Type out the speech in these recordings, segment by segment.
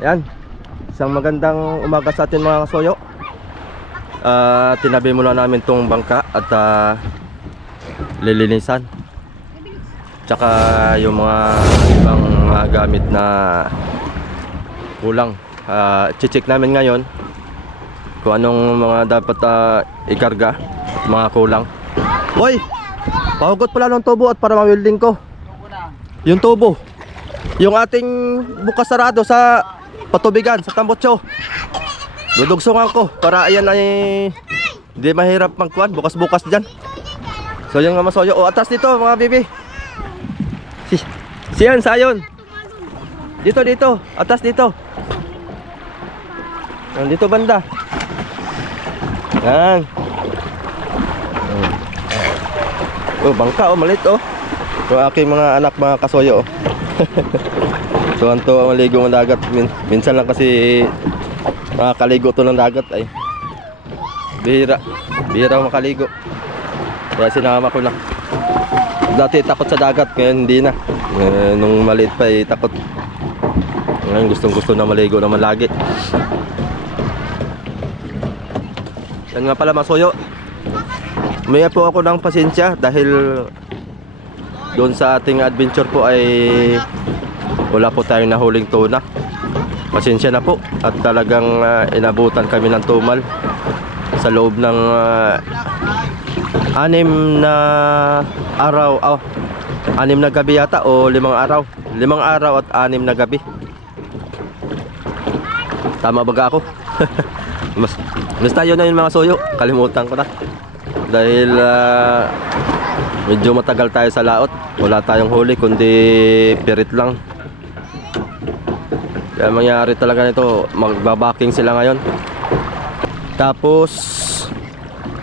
Ayan, isang magandang umaga sa atin mga kasoyo. Tinabi muna namin tong bangka at lilinisan. Tsaka yung mga ibang mga gamit na kulang. Check namin ngayon kung anong mga dapat ikarga, mga kulang. Hoy! Pahugot pala ng tubo at para ma-welding ko. Yung tubo, yung ating bukas sarado sa patubigan sa tambotso, dudugsungan ko para ayan ay hindi mahirap magkuhan bukas-bukas dyan. So yung mga masoyo, atas dito mga bibi. Siyan, sayon. Dito, atas dito. Dito banda. Yan. Bangka maliit Yung aking mga anak mga kasoyo So anto maligo ng dagat. Minsan lang kasi makakaligo to ng dagat ay bihira makaligo. Kaya sinama ko lang. Dati takot sa dagat, ngayon hindi na. Nung maliit pa takot. Ngayon gustong-gusto na maligo naman lagi. Yan nga pala masoyo. May po ako ng pasensya dahil doon sa ating adventure po ay wala po tayong nahuling tuna. Pasensya na po at talagang inabutan kami ng tumal sa loob ng 6 na araw, 6 na gabi yata o 5 araw. 5 araw at 6 na gabi. Tama ba ako? Mas tayo na yun mga soyo. Kalimutan ko na dahil medyo matagal tayo sa laot. Wala tayong huli kundi pirit lang. Kaya mangyari talaga nito, magbabaking sila ngayon. Tapos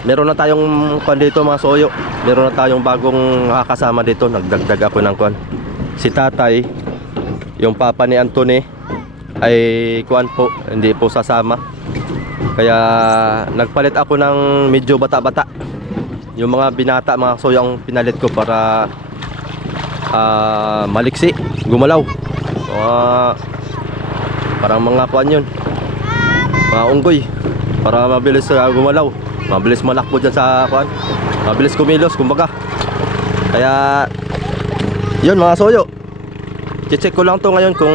meron na tayong kwan dito mga soyo. Meron na tayong bagong kasama dito. Nagdagdag ako ng kwan. Si tatay, yung papa ni Anthony, ay kwan po, hindi po sasama. Kaya nagpalit ako ng medyo bata-bata. Yung mga binata mga soyo ang pinalit ko para maliksi, gumalaw. Parang mga kuan yun, mga unggoy, para mabilis gumalaw, mabilis malakbo dyan sa kuan, mabilis kumilos kumbaga. Kaya yun mga soyo, check ko lang to ngayon kung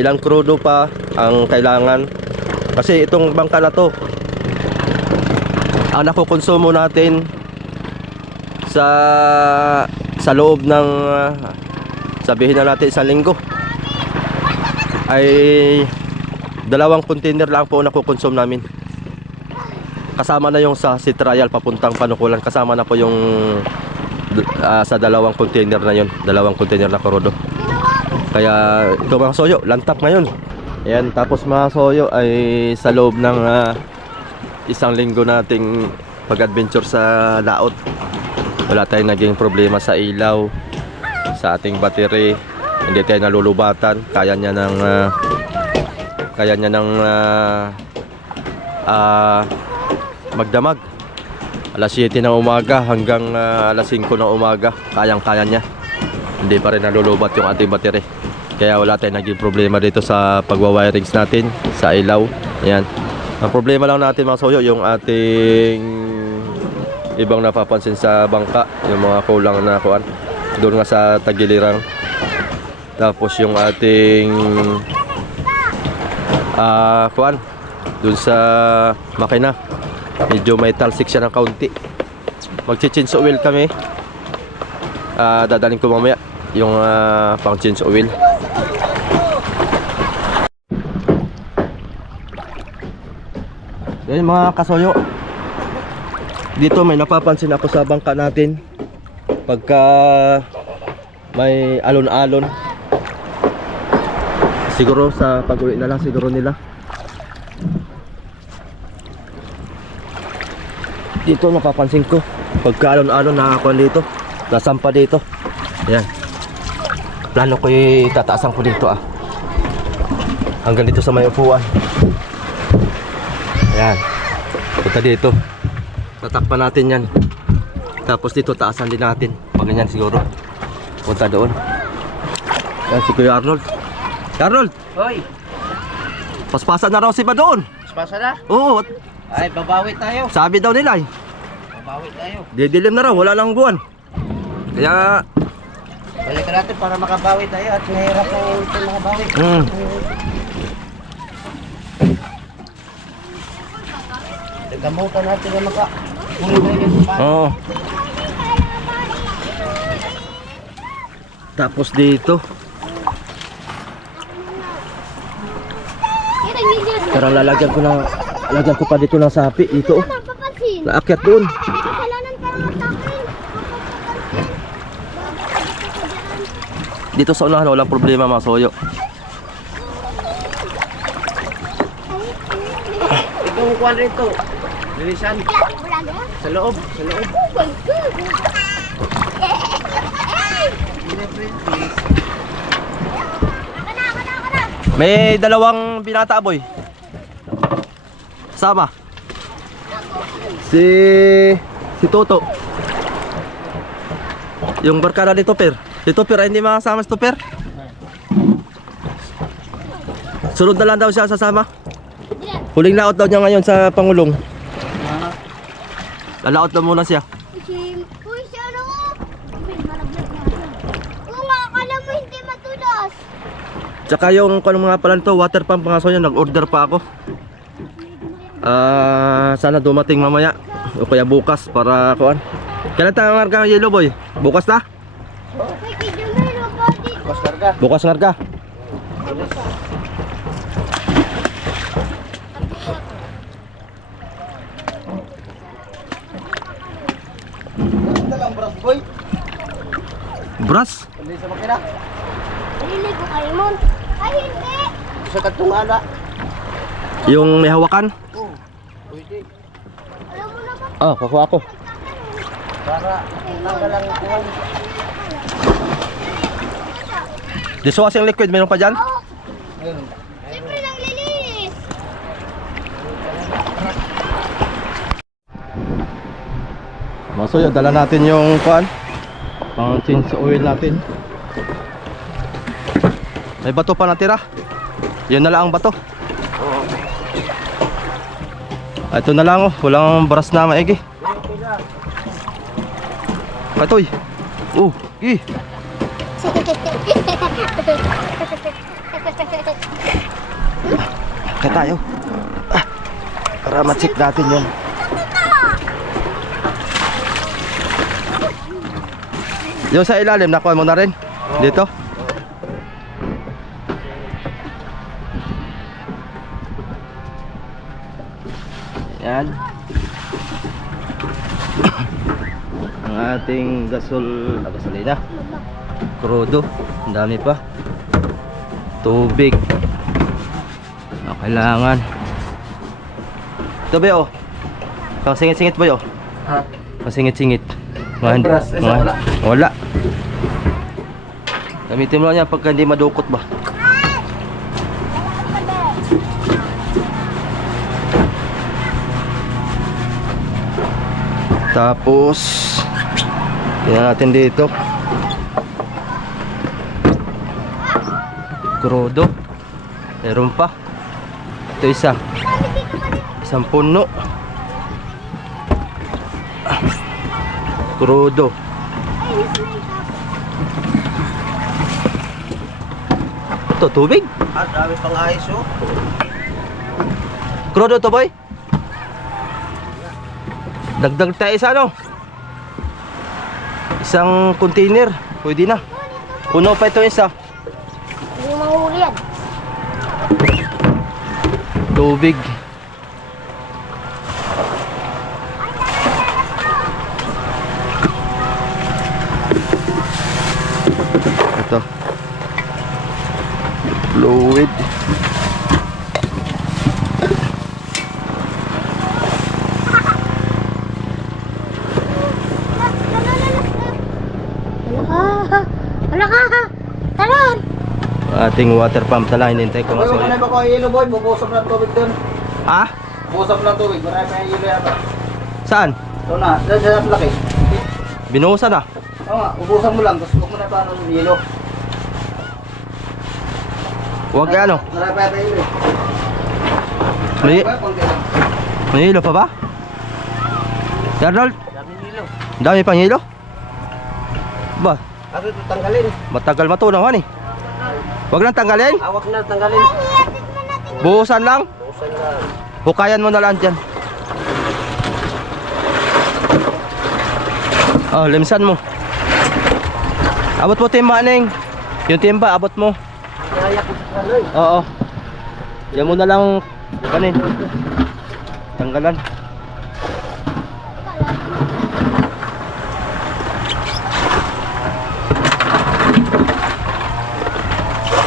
ilang krudo pa ang kailangan. Kasi itong bangka na to ang nakukonsumo natin sa loob ng sabihin na natin 1 linggo ay 2 container lang po nakukonsume namin. Kasama na yung sa sea trial papuntang Panukulan, kasama na po yung sa 2 container na yun, 2 container na krudo. Kaya ito mga soyo, lantap ngayon. Ayan, tapos mga soyo ay sa loob ng 1 linggo nating pag-adventure sa laot, wala tayong naging problema sa ilaw, sa ating battery. Hindi tayo nalulubatan. Kaya niya ng magdamag alas 7 ng umaga hanggang alas 5 ng umaga. Kayang-kaya niya. Hindi pa rin nalulubat yung ating battery. Kaya wala tayong naging problema dito sa pagwa-wirings natin sa ilaw. Ayan. Ang problema lang natin mga soyo, yung ating ibang napapansin sa bangka, yung mga kulang na kuan doon nga sa tagilirang. Tapos yung ating kuan doon sa makina, medyo may talsik siya ng kaunti. Mag-change oil kami. Dadaling ko mamaya yung pang change oil. Yan mga kasoyo, dito may napapansin ako sa bangka natin. Pagka may alon-alon, siguro sa pag-uwi na lang siguro nila. Dito napapansin ko, pagka alon-alon nakakuha dito, nasampa dito. Ayan, plano ko itataasan ko dito hanggang dito sa may upuan. Ayan, punta dito, tatakpan natin yan. Tapos dito taasan din natin, pag ganyan siguro punta doon. Yan si Kuya Arnold. Arnold! Hoy! Paspasan na raw si ba doon? Pasa na? Oo, Ay, babawi tayo. sabi daw nila eh. Babawi tayo. Didilim na raw, wala lang buwan. Kaya, Balikan natin para makabawi tayo at mahirap po ito makabawi. Gamutan natin na oo. Tapos dito, parang lalagyan ko pa dito ng sapi dito. Naakyat doon. Dito sa unahan walang problema mga soyo. Itong kuwan rito. Lilisan. Sa loob. Sa loob. May dalawang binata boy. Sama. Si Toto. Yung barkada ni Topper. Si Topper ay hindi makasama si Topper. Sunod na lang daw siya sasama. Huling laot daw niya ngayon sa Pangulong. Lalaot na muna siya. Uy, si ano? Oo nga, akala mo hindi matulas. Tsaka yung kung mga pala nito, water pump mga soyo, nag-order pa ako. Sana dumating mamaya o kaya bukas para kuan. Kailan tayo ngarga Yellow Boy? Bukas na? Uy, kaya may robot dito. Bukas karga. Bukas ngarga. Ito lang bros boy. Brass? Hindi sa makina. Nalili ko kayo mo. Ay, hindi. Sa katungala. Yung may hawakan? Oo. Pwede. Alam mo na ba? Kukuha ako. Para tanggal ang kuwan. Dishwashing liquid, meron pa dyan? Oo. Ayun. Siyempre nang lilis. Mga soyo, dala natin yung kuan. Pang change oil natin. May bato pa natira. Yun na lang ang bato. Ito na lang oh, walang brass na maigi. Patoy. Kaya tayo. Para ma-check natin yun. Yung sa ilalim, nakuha mo na rin? Dito? Yan. Ang ating gasolina. Crudo. Ang dami pa. Tubig. Kailangan. Ito ba oh? Pang singit-singit ba yun? Ha? Pang singit-singit. Brass, wala. Wala. Gamitin mo lang yan pagka hindi madukot ba. Tapos tingnan natin dito. Crudo. Meron pa. Ito isa. Isang puno. Crudo. Ito tubig. At dami pang ayos oh. Crudo to boy. Dagdag tayo isa ano. Isang container. Pwede na. Puno pa ito isa. Hindi mahuli yan. Tubig. Ito. Fluid. Hala ka. Talan. Ating water pump tala. Hinintay ko nga Boy, wala sorry. ba ko yelo boy? Bubusap ng tubig dun. Ah? Bubusap ng tubig. Marami pa yung yelo yata. Saan? Ito na. Diyan sa laki. Binuhusan na. Oo nga. Ubusan mo lang. Tapos huwag mo na paano yung yelo. Huwag ano. Marami pa yata yelo eh. May, may hilo pa ba? Si Arnold, Daming hilo. dami pang hilo. Ba, Ako ito tanggalin. matagal matunaw han eh. Wag lang tanggalin. Awak na tanggalin. Buhusan lang. Busan na. Hukayan mo na lang dyan. Oh, limsan mo. Abot mo timba, Neng. Yung timba, abot mo. Kaya ko sa kanan. Oo. Yan mo na lang kanin. Tanggalan.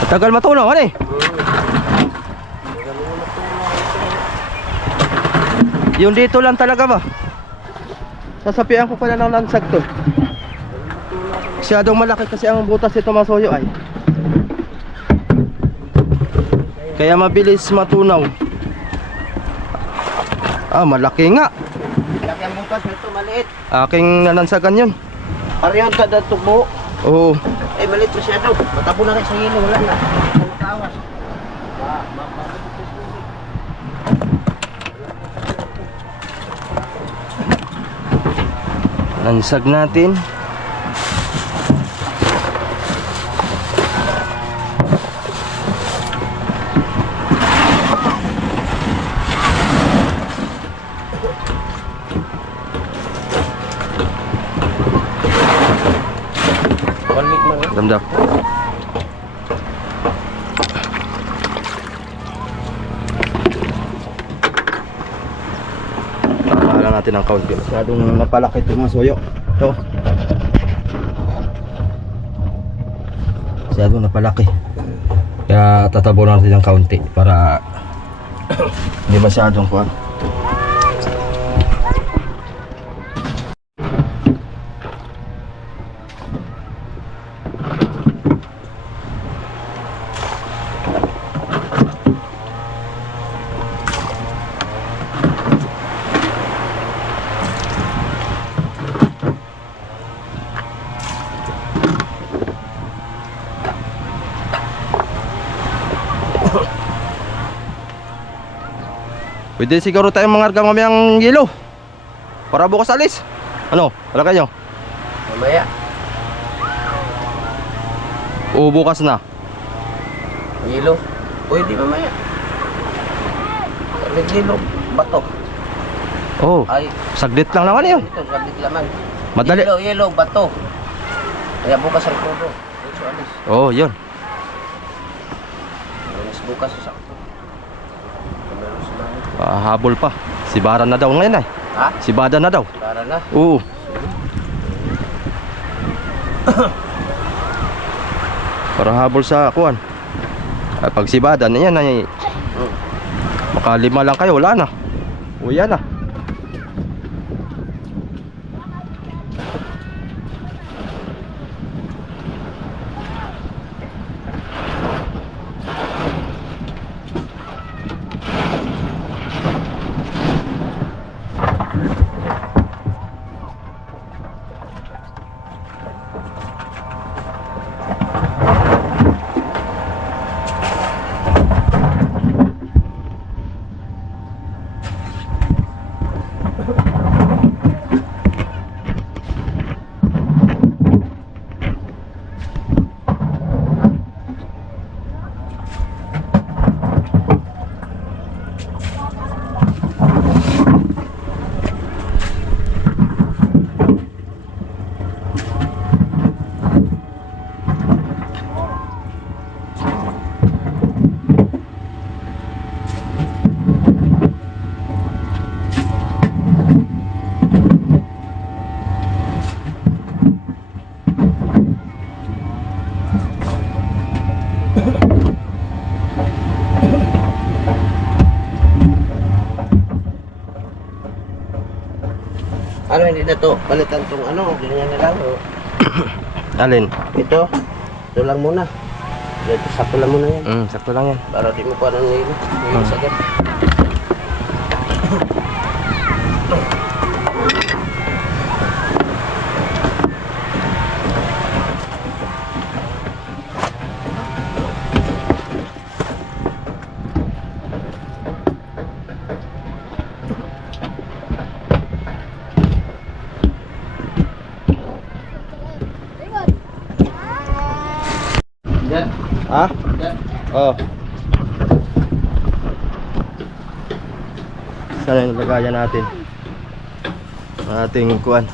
Tagal matunaw, ano eh. Yung dito lang talaga ba? Sasapian ko pala ng lansag to. Masyadong malaki kasi ang butas ito, Masoyo ay. Kaya mabilis matunaw. Ah, malaki nga. Laki ang bukas nito, maliit. Aking nanansagan yun. Pareho ka na tubo. Oo. Eh, maliit masyado. Matabo na kayo sa hilo. Wala na. Matawas. Lansag natin. Balik man. Damdam. Tama lang natin ang kaunti. Masyadong napalaki ito, Masoyo. Ito. Masyadong napalaki. Kaya tatabo natin ng kaunti para hindi masyadong kuwan. Pwede siguro tayong mangarga mamayang yelo para bukas alis. Ano? Wala kayo? Mamaya. O bukas na? Hilo. Pwede mamaya. Hilo. Bato. Oh, Ay. saglit lang naman yun. Ito, sabit lamang. Madali. Hilo, bato. Kaya bukas ang kudo. Ito, alis. Oh, yun. Alis bukas sa sakto. Meron sa langit. Habol pa. Si Bara na daw ngayon ay. Ha? Si Bada na daw. Para na. Oo. Para habol sa kuwan. Ay, pag si Bada na yan ay makalima lang kayo, wala na. Uya na. Ano hindi na to? Palitan tong ano, ganyan na lang. Oh. Alin? Ito lang muna. Ito, sakto lang muna yan. Sakto lang yan. Para di mo pa nang nilo. Nilo agad. Ha? Oh. Saan yung lagayan natin? Ating kuan.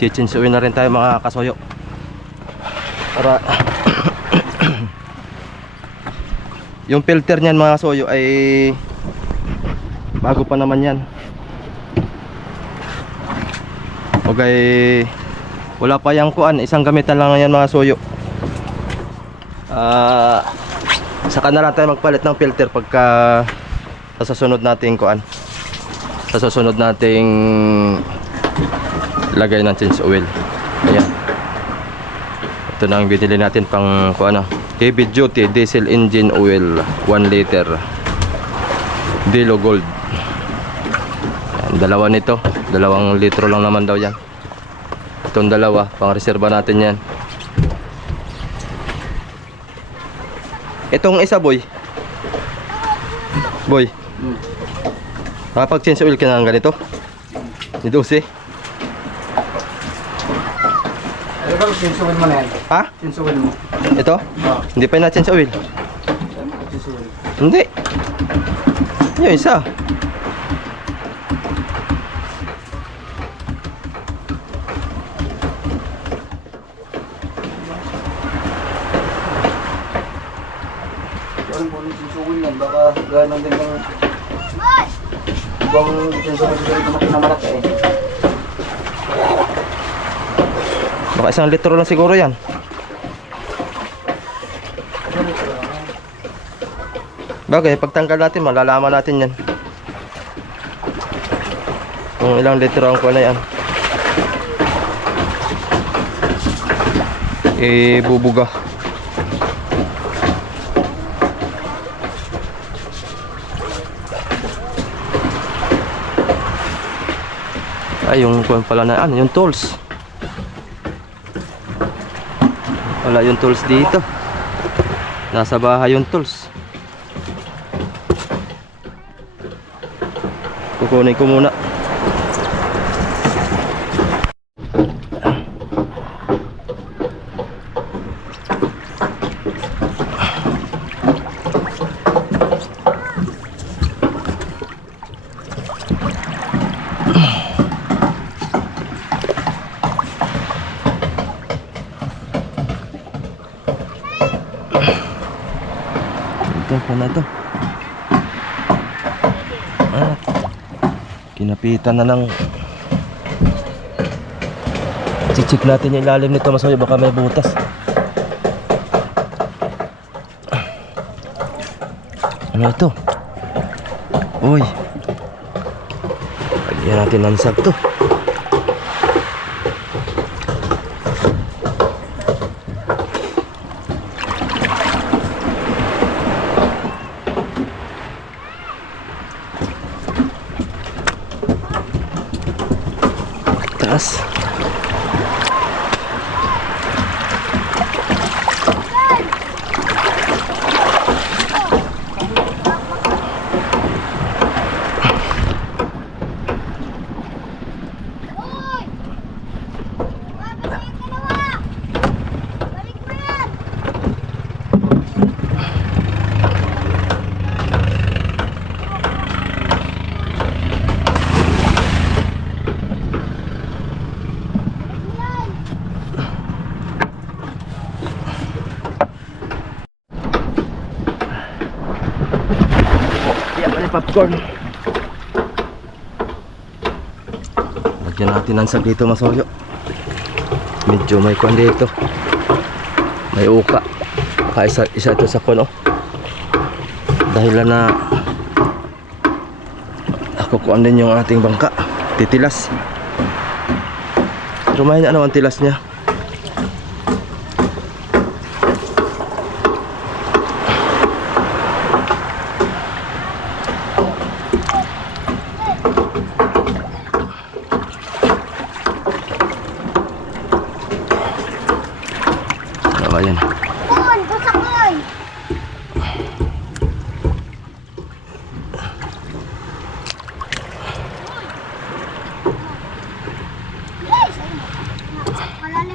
Chichinsuin na rin tayo mga kasoyo. Para yung filter niyan mga soyo ay bago pa naman yan. Okay, wala pa yang kuan, isang gamitan lang yan mga soyo. Saka na lang tayo magpalit ng filter pagka sa susunod nating kuan, sa susunod nating lagay ng change oil. Ayan, ito na ang binili natin pang kuan, heavy duty diesel engine oil 1 liter Delo Gold. Ayan, dalawa nito, 2 litro lang naman daw yan. Itong dalawa, pang reserva natin yan. Itong isa boy, kapag change oil ka na ng ganito ni 12. Ano ba sinsuwin mo na yan? Ha? Sinsuwin mo. Ito? Oo. Hindi pa na change oil. Sinsuwin. Hindi. Yung isa. Ano po nung sinsuwin yan? Baka gano'n din ng... Bang sinsuwin siguro ito makinamalaki eh. Baka 1 litro lang siguro yan. Bagay, pagtanggal natin, malalaman natin yan kung ilang litro ang kuha na yan. Bubuga. Ay, yung kuha pala na, yung tools. Wala yung tools dito. Nasa bahay yung tools. Kukunin ko muna. Ito na ito. Kinapitan na ng... Check natin yung ilalim nito masoyo, baka may butas. Ano ito? Uy, lagyan natin ng sakto. Taas. Popcorn. Lagyan natin ng sag dito masoyo. Medyo may kwan dito. May uka. Baka isa ito sa kuno. Dahil na ako kuan din yung ating bangka. Titilas. Rumahin ano ang tilas niya. Ayan. Kon, busakoy. Yes, malalim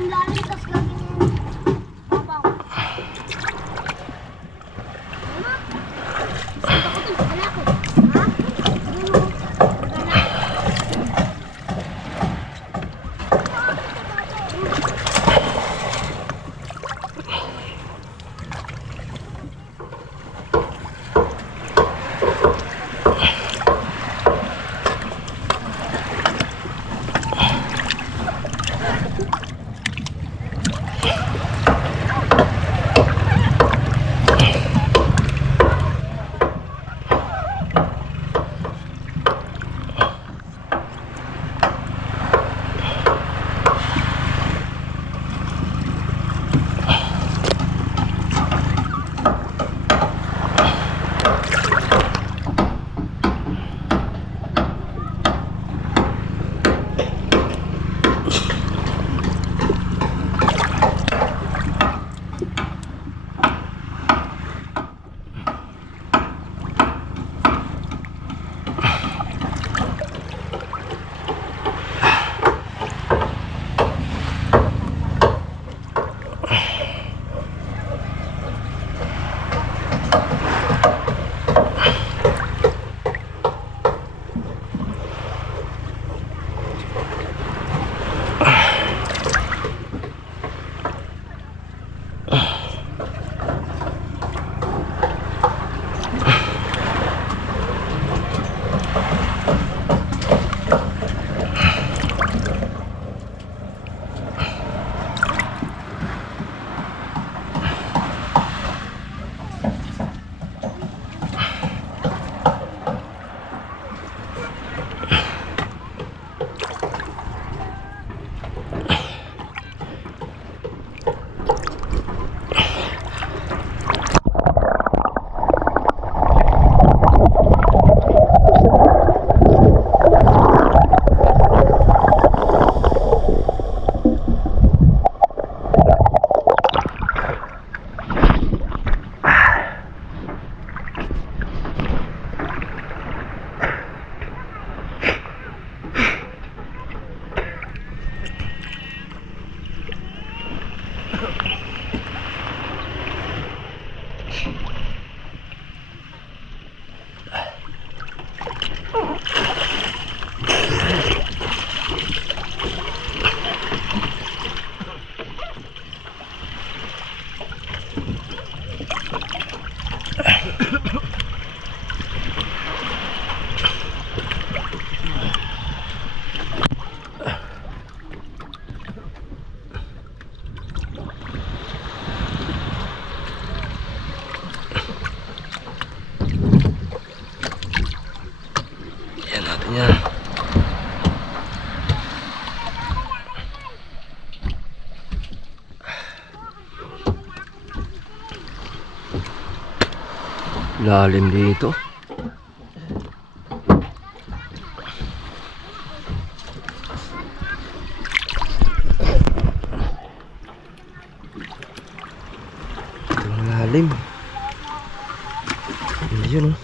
Yan natin yan. Lalim dito. Ang lalim. Yun oh.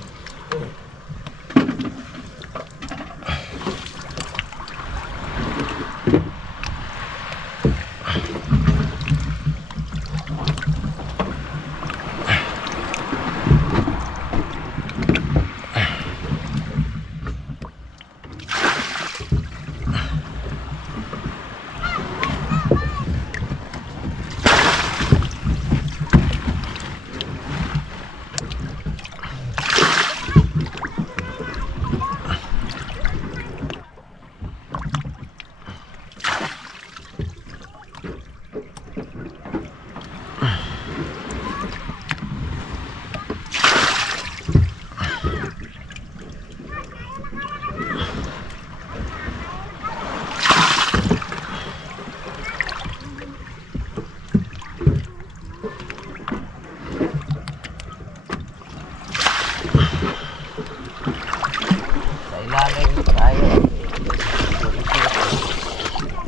Sa ilalim tayo.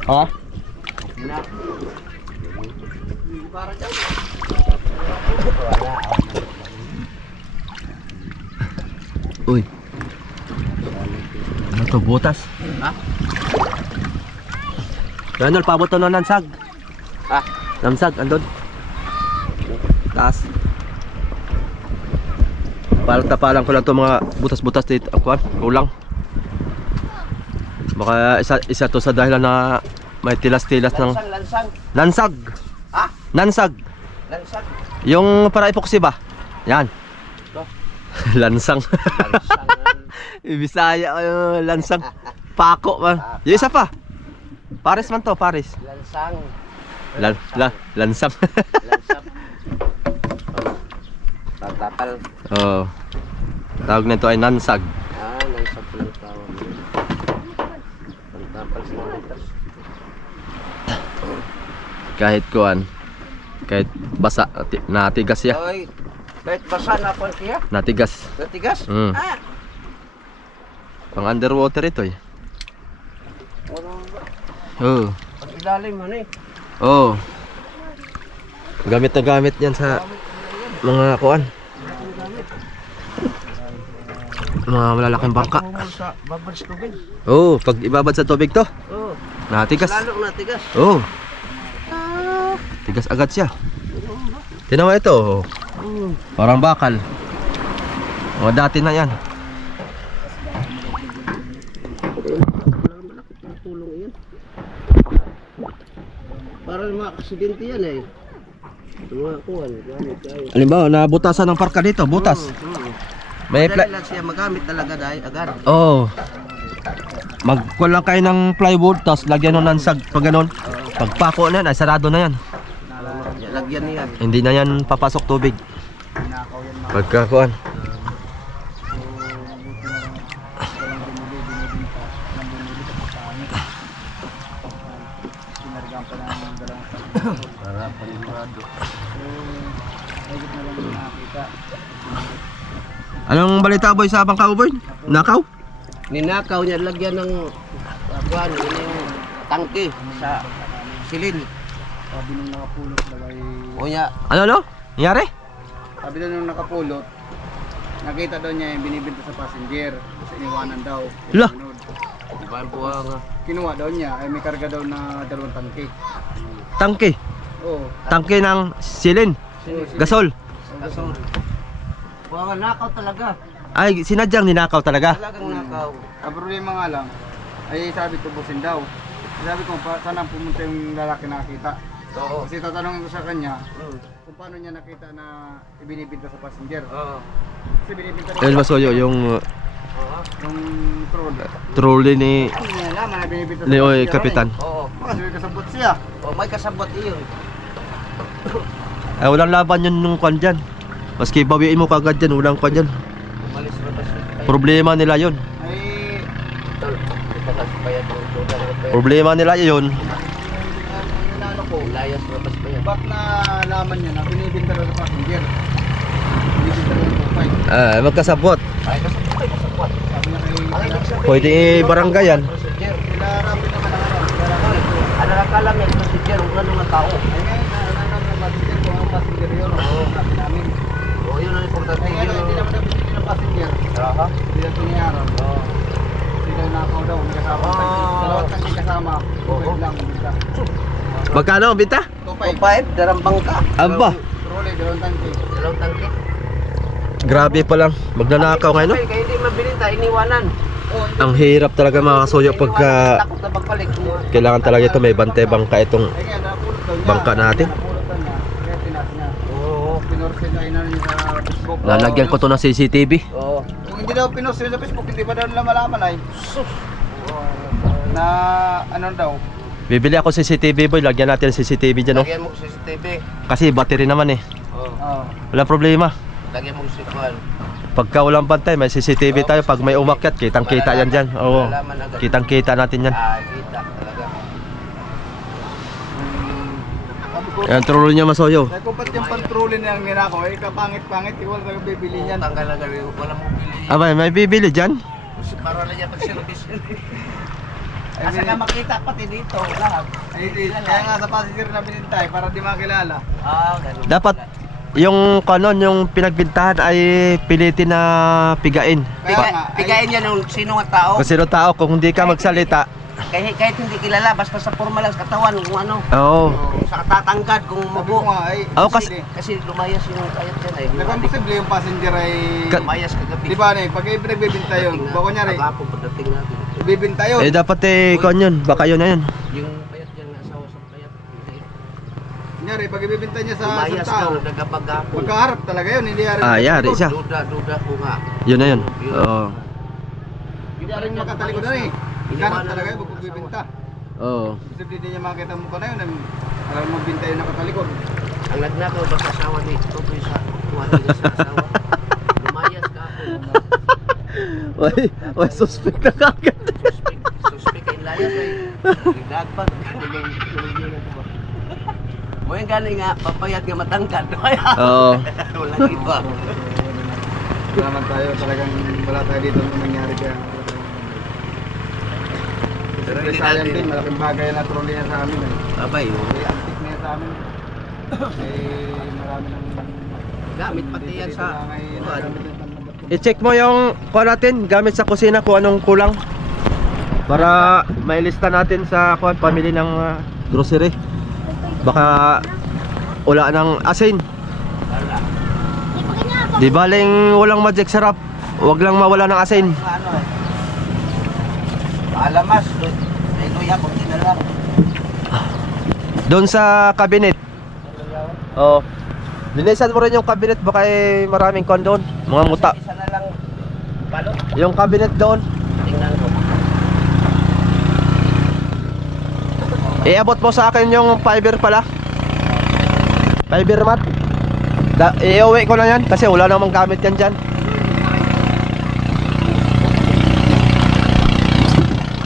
Ha? Na. Para dyan. Uy. Ano to, butas? Ha? Ganol, pabot to ng lansag. Ha? Lansag, andun. Taas. Palak-tapalan ko lang to mga butas-butas dito. Akuan, kulang. Baka isa to sa dahilan na may tilas-tilas ng Lansang. lansag. Ha? Lansag. Lansang. Yung para epoxy ba? Yan. Ito. Lansang. Lansang. Bisaya lansang. Pako man. Yung isa pa. Pares man to, pares. Lansang. Lansang. Lansang. Pagtapal. Oh. Tawag nito ay nansag. Ah, lansang lang tawag. Pagtapal sa mga liters. Kahit kuan. Kahit basa, natigas siya. Oy, kahit basa na po siya. Natigas. Natigas? Mm. Ah. Pang underwater ito eh. Walang ba? Oh. Pag ilalim man eh. Oh. Gamit na gamit yan sa mga kuan. Mga malalaking bangka. Pagkumul sa babad sa tubig. Oh, pag ibabad sa tubig to, Oo. natigas. Lalo natigas. Oh. Tigas agad siya. Tingnan mo ito. Mm. Parang bakal. Mga dati na yan. Walang malaki pang tulong yan. Para mga aksidente yan eh. Mga kuwan, gamit tayo. Halimbawa, nabutasan ng parka dito, butas. May Madali lang siya magamit talaga dahil agad. Oh. Magkuha lang kayo ng plywood, tapos lagyan ng lansag pag ganun. Pagpako na yan, ay sarado na yan. Lagyan niya. Hindi na yan papasok tubig. Pagkakuan. Para panigurado. Anong balita boy sa bangka boy? Nakaw? Ninakaw niya lagyan ng kuwan, yung tangke sa silin. Sabi nung nakapulot lagay. O niya, Ano no? Nangyari? Sabi daw nung nakapulot, nakita daw niya yung binibenta sa passenger. Kasi iniwanan daw. Lah. Sunod. di ba ang buha nga. Kinuha daw niya, ay may karga daw na 2 tangke. Tangke. Oo. Tangke ng silin. Gasol. Gasol. Buha nga, nakaw talaga. Ay, sinadyang ninakaw talaga. Talagang nakaw. Ang problema nga lang, ay sabi tubusin daw. Sabi ko, saan ang pumunta yung lalaki nakita? Oo. Kasi tatanungin ko sa kanya Mm. kung paano niya nakita na ibinibinta sa passenger. Oo. Kasi binibinta Ayun Masoyo, yung Oo. yung trolley. trolley ni Hindi niya alam na binibinta sa ni Oy passenger. Kapitan. Oo. Kasi may kasabot siya. Oh, may kasabot iyon. Ay walang laban yun nung kwan dyan. Maski bawiin mo kagad dyan, walang kwan dyan. Umalis na ba siya? Problema nila yun. Ay, Problema nila yun. ano ko, Layas rabas pa yan. ba't nalaman niya na binibinta daw sa passenger? Binibinta daw sa pay. Magkasabot. Ay, kasabot. Sabi niya kay Ang ibig sabihin, Pwede i-baranggayan. procedure. sila rapid naman ang ano. Ano nakakala may procedure kung ano nga tao. Ay ngayon, nalaman ng passenger kung ang passenger yun. Oo, sabi namin. Oo, yun ang importante. Ay ngayon, hindi naman namin binibinta ng passenger. Aha. Hindi na pinayaran. Oo. Sila nakaw daw, may kasama. Dalawat ang may kasama. Oo. Pwede lang, binta. Magkano ang binta? 2.5, darambang ka. Aba, Trolley, dalawang tangke. Dalawang tangke. grabe pa lang. Magnanakaw ngayon, no? Kaya hindi mabilita, iniwanan. Ang hirap talaga mga kasuyo pagka Takot na pagbalik. kailangan talaga ito may bante-bangka itong Ay nga, napulot daw niya. bangka natin. Napulot daw niya. Kaya tinas niya. Oo. Pinorsin na niya sa Facebook. Lalagyan ko to ng CCTV. Oo. Kung hindi daw pinorsin sa Facebook, hindi pa daw nila malaman ay. Na ano daw. Bibili ako CCTV boy, lagyan natin ng CCTV dyan, no? Lagyan mo sa CCTV. Kasi battery naman eh. Oo. Oo. Walang problema. Lagyan mo sa CCTV. Pagka walang bantay, may CCTV tayo. Pag may umakyat, kitang-kita yan dyan. Oo. Malalaman agad. Kitang-kita natin yan. Ah, kita talaga. Sabi ko, Yan, trollo niya Masoyo. sabi ko ba't yung pantrolin niyang ninako? Eh, kapangit-pangit, ikaw lang bibili niyan. Tanggal agad. Walang mobili. Abay, may bibili dyan? Para lang niya pag-service. Ay, Asa ka makita pati dito. Lahat. Kaya nga sa passenger na binintay para di makilala. Ah, ganun. Dapat yung kanon, yung pinagbintahan ay pilitin na pigain. Kaya nga, Pigain niya nung sino nga tao. Kasi no tao, kung hindi ka magsalita, Kahit hindi kilala, basta sa forma lang sa katawan kung ano. oo. Sa katatangkad kung sabi ko mabu. nga, ay, Oo, kasi- Kasi lumayas yung kayat yan eh. Nagkang posible yung passenger ay... Lumayas kagabi. Di ba na pag pinagbibinta yun, baka kunyari, Kagapo pagdating natin. bibinta yun. Eh dapat kon yun, baka yun na yun. Yung payat yan na asawa sa payat. Hindi. Kunyari, pag ibibinta niya sa Lumayas isang ka, tao, nagkapagapo. magkaharap talaga yun, hindi yari. Yari siya. Duda ko nga. Yun na yun. Oo. Hindi rin makatalikod na eh. Magkaharap talaga yun, pag bibinta. Oo. Posible din niya makita mo ko na yun, alam mo binta yun nakatalikod. Ang nagnakaw ba sa asawa ni Tutoy sa tuwan niya sa asawa? Lumayas ka ako. May suspect na kagad. Suspect ay layas ay. Nagdagpag. Mo yung galing nga, papayat nga matangkad. Oo. Walang iba. Wala naman tayo, talagang wala tayo dito nung nangyari kaya. Pero Hindi sayang natin. din, malaking bagay na trolley niya sa amin eh. Abay, Kaya antik na yan sa amin. Eh, marami ng... gamit pati yan sa... I-check mo yung kuha natin, gamit sa kusina kung anong kulang. Para mailista natin sa kuha, pamili ng grocery. Baka wala ng asin. Wala. Di baling walang magic sarap. Huwag lang mawala ng asin. Ano eh. Alamas. Ay, kuya, kung tinala. Doon sa cabinet. Oo. Linisan mo rin yung cabinet, baka maraming kon doon. Mga muta. Isa na lang balot. Yung cabinet doon. Tingnan ko. Iabot mo sa akin yung fiber pala. Fiber mat. Iuwi ko na yan kasi wala namang gamit yan dyan.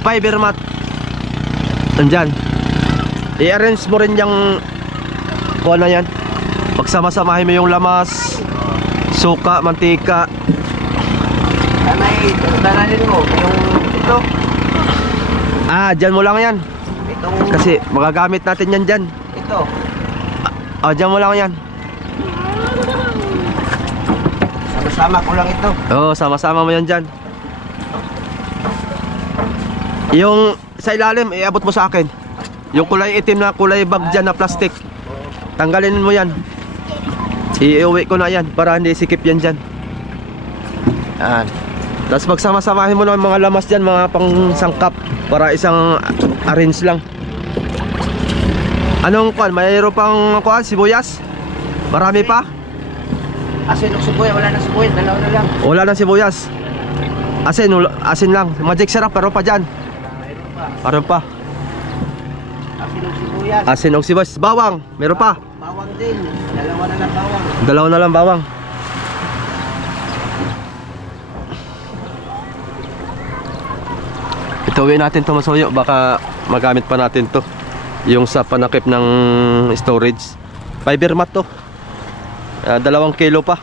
Fiber mat. Nandyan. I-arrange mo rin yung kuha na yan. Pagsama-samahin mo yung lamas, suka, mantika. Anay, dalanin mo. Yung ito. Dyan mo lang yan. Itong... Kasi magagamit natin yan dyan. Ito. Dyan mo lang yan. Sama-sama ko lang ito. Oo, sama-sama mo yan dyan. Yung sa ilalim, iabot mo sa akin. Yung kulay itim na kulay bag dyan na plastic. Tanggalin mo yan. Iuwi ko na yan para hindi sikip yan dyan. Yan. Tapos pagsama-samahin mo na yung mga lamas dyan, mga pang sangkap. Para isang arrange lang. Anong kuan? Mayroon pang kuan, sibuyas? Marami pa? Asin o sibuyas, wala na sibuyas, dalawa na lang. Wala nang sibuyas. Asin lang. Magic sarap, pero pa dyan. Meron pa. Asin o sibuyas. Asin o sibuyas. Bawang, meron pa. Bawang din, dalawa na lang bawang. Dalawa na lang bawang. Ituwi natin to Masoyo, baka magamit pa natin to. Yung sa panakip ng storage. Fiber mat to. 2 kilo pa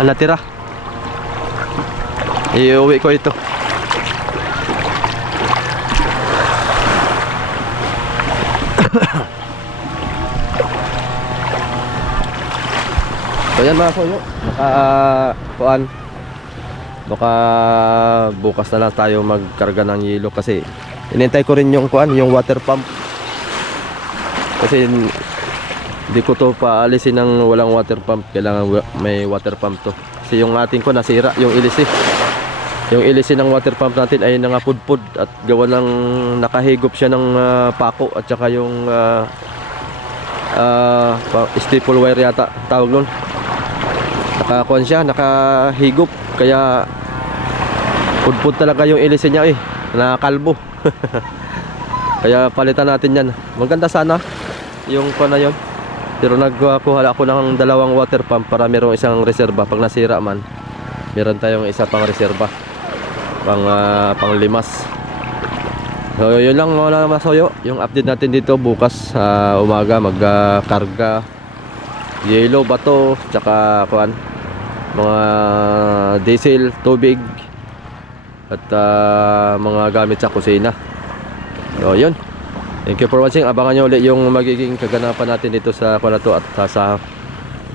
ang natira. Iuwi ko ito. So yan mga Soyo, baka bukas na lang tayo magkarga ng yelo kasi inintay ko rin yung yung water pump. Kasi hindi ko to paalisin ng walang water pump, kailangan may water pump to. Kasi yung ating ko nasira, yung ilisi. Yung ilisi ng water pump natin ay nangapudpud at gawa ng nakahigop siya ng pako at saka yung staple wire yata tawag nun. Nakakuan siya, nakahigop, kaya pudpud talaga yung ilisi niya nakakalbo. Kaya palitan natin yan. Maganda sana yung na yun, pero nagkuha ako ng 2 water pump para merong isang reserba. Pag nasira man, meron tayong isa pang reserba, pang limas. So yun lang mga Masoyo, yung update natin dito. Bukas umaga magkarga yelo, bato, tsaka mga diesel, tubig at mga gamit sa kusina. So yun, thank you for watching. Abangan nyo ulit yung magiging kaganapan natin dito sa to at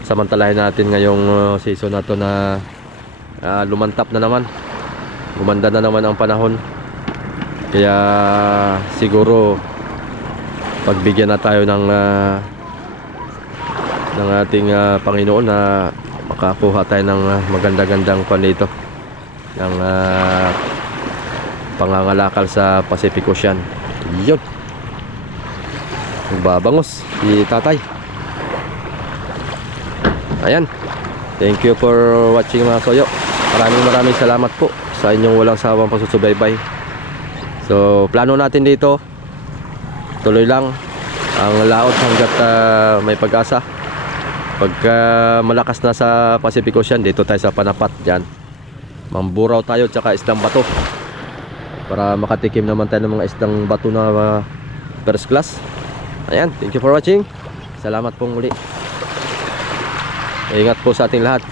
samantalahin natin ngayong season na to na lumantap na naman, gumanda na naman ang panahon. Kaya siguro pagbigyan na tayo ng ating Panginoon na makakuha tayo ng maganda-gandang dito ng pangangalakal sa Pacific Ocean. Yun, nagbabangos si tatay. Ayan, thank you for watching mga Soyo. Maraming salamat po sa inyong walang sawang pagsusubaybay. So plano natin dito, tuloy lang ang laot hanggat may pag-asa. Pagka malakas na sa Pacific Ocean, dito tayo sa Panapat dyan. Mamburaw tayo tsaka isdang bato para makatikim naman tayo ng mga isdang bato na first class. Ayan, thank you for watching. Salamat pong muli. Ingat po sa ating lahat.